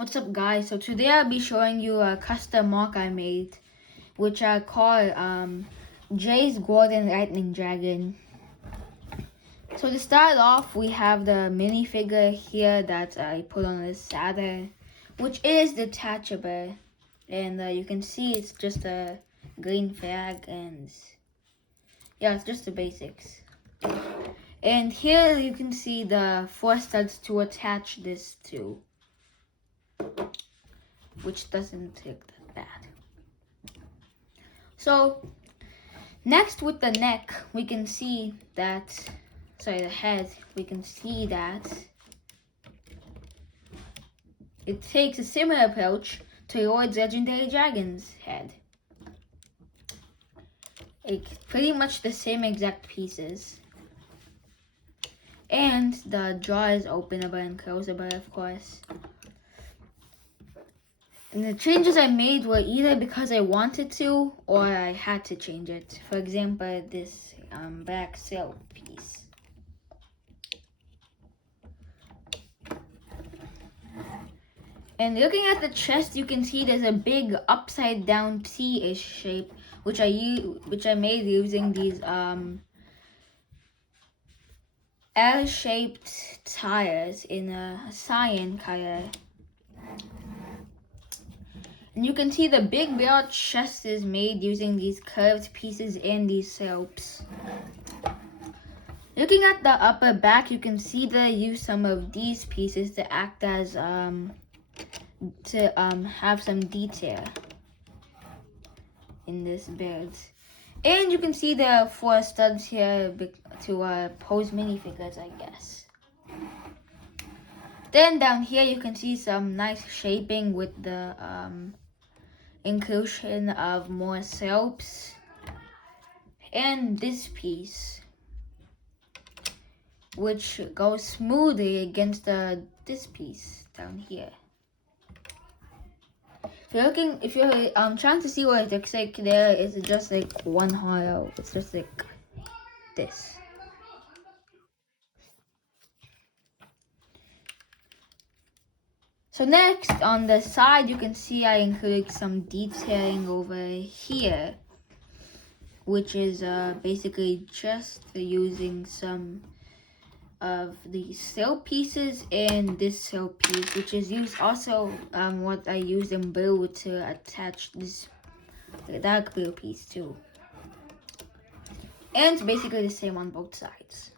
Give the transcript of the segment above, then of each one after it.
What's up guys, so today I'll be showing you a custom MOC I made, which I call Jay's Golden Lightning Dragon. So to start off, we have the minifigure here that I put on the saddle, which is detachable, and you can see it's just a green flag, and yeah, it's just the basics. And here you can see the 4 studs to attach this to, which doesn't look that bad. So next, with the neck, we can see that, the head, we can see that it takes a similar approach to Lord's Legendary Dragon's head. It's pretty much the same exact pieces. And the jaw is openable and closable, of course. And the changes I made were either because I wanted to or I had to change it. For example, this black silk piece. And looking at the chest, you can see there's a big upside down T-ish shape, which I made using these L-shaped tires in a cyan color. And you can see the big barrel chest is made using these curved pieces and these slopes. Looking at the upper back, you can see that I used some of these pieces to act as have some detail in this build. And you can see the 4 studs here to pose minifigures, I guess. Then down here you can see some nice shaping with the inclusion of more slopes. And this piece, which goes smoothly against this piece down here. If you're trying to see what it looks like, there is just like one hollow. It's just like this. So next, on the side, you can see I included some detailing over here, which is basically just using some of the silk pieces and this silk piece, which is used also what I used in blue to attach this dark blue piece too. And it's basically the same on both sides.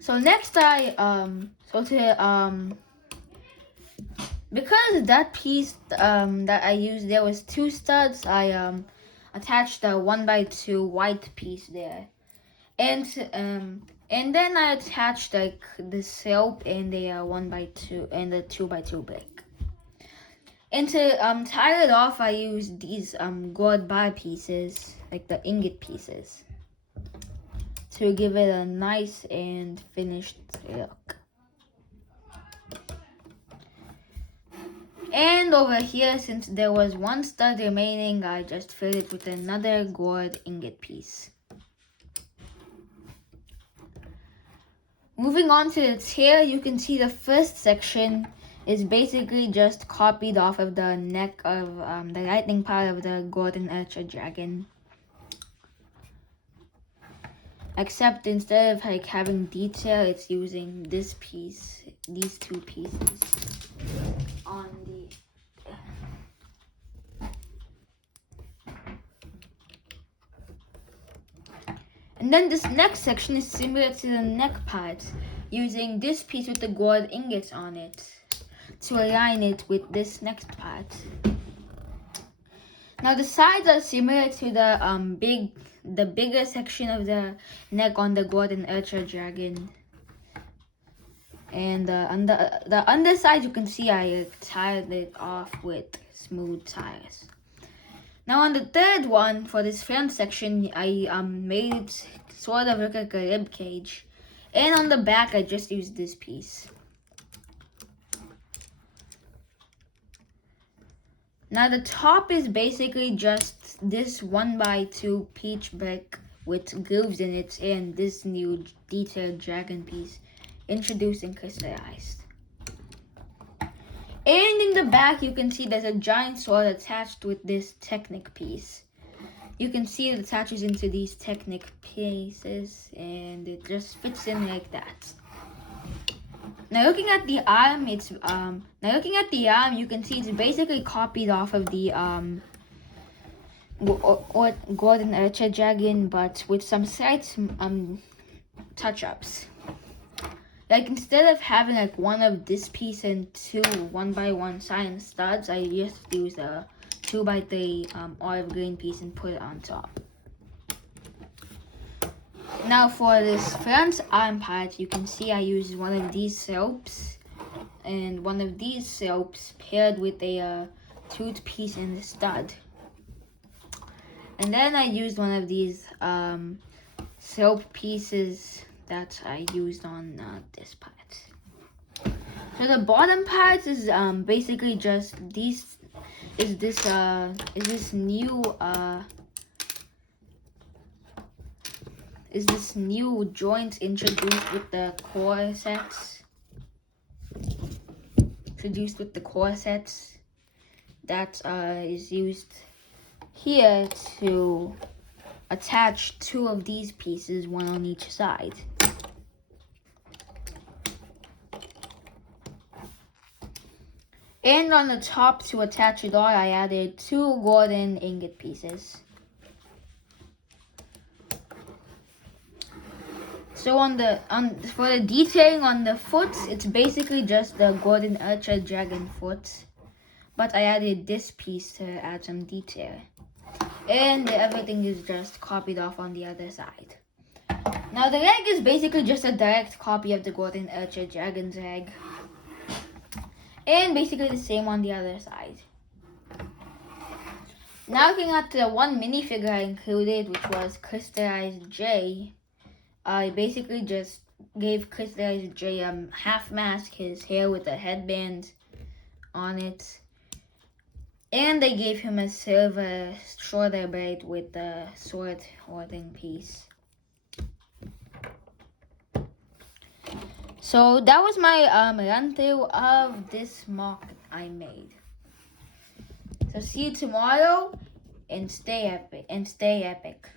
So next because that piece that I used, there was 2 studs, I attached a 1x2 white piece there, and then I attached like the silk and the 1x2 and the 2x2 brick. And to tie it off, I used these gold bar pieces, like the ingot pieces, to give it a nice and finished look. And over here, since there was 1 stud remaining, I just filled it with another gold ingot piece. Moving on to the tail, you can see the first section is basically just copied off of the neck of the lightning part of the Golden Ultra Dragon. Except instead of like having detail, it's using this piece, these 2 pieces on the and then this next section is similar to the neck part, using this piece with the gold ingots on it to align it with this next part. Now the sides are similar to the bigger section of the neck on the Golden Ultra Dragon. And on the underside, you can see I tied it off with smooth tires. Now on the third one, for this front section, I made it sort of look like a rib cage. And on the back, I just used this piece. Now the top is basically just this 1x2 peach brick with grooves in it and this new detailed dragon piece introducing crystallized. And in the back, you can see there's a giant sword attached with this Technic piece. You can see it attaches into these Technic pieces, and it just fits in like that. Now looking at the arm, you can see it's basically copied off of the Golden Archer Dragon, but with some slight touch-ups. Like instead of having like one of this piece and two 1x1 cyan studs, I just used a 2x3 olive green piece and put it on top. Now for this front arm part, you can see I used one of these soaps and one of these soaps paired with a tooth piece and a stud. And then I used one of these soap pieces that I used on this part. So the bottom part is basically just this new joint introduced with the core sets. That is used here to attach two of these pieces, one on each side. And on the top, to attach it all, I added two golden ingot pieces. So for the detailing on the foot, it's basically just the Golden Archer Dragon foot, but I added this piece to add some detail. And everything is just copied off on the other side. Now the leg is basically just a direct copy of the Golden Archer Dragon's leg. And basically the same on the other side. Now looking at the one minifigure I included, which was Crystallized J, I basically just gave Crystallized J half mask, his hair with a headband on it. And I gave him a silver shoulder blade with the sword holding piece. So that was my run through of this MOC I made. So see you tomorrow, and stay epic.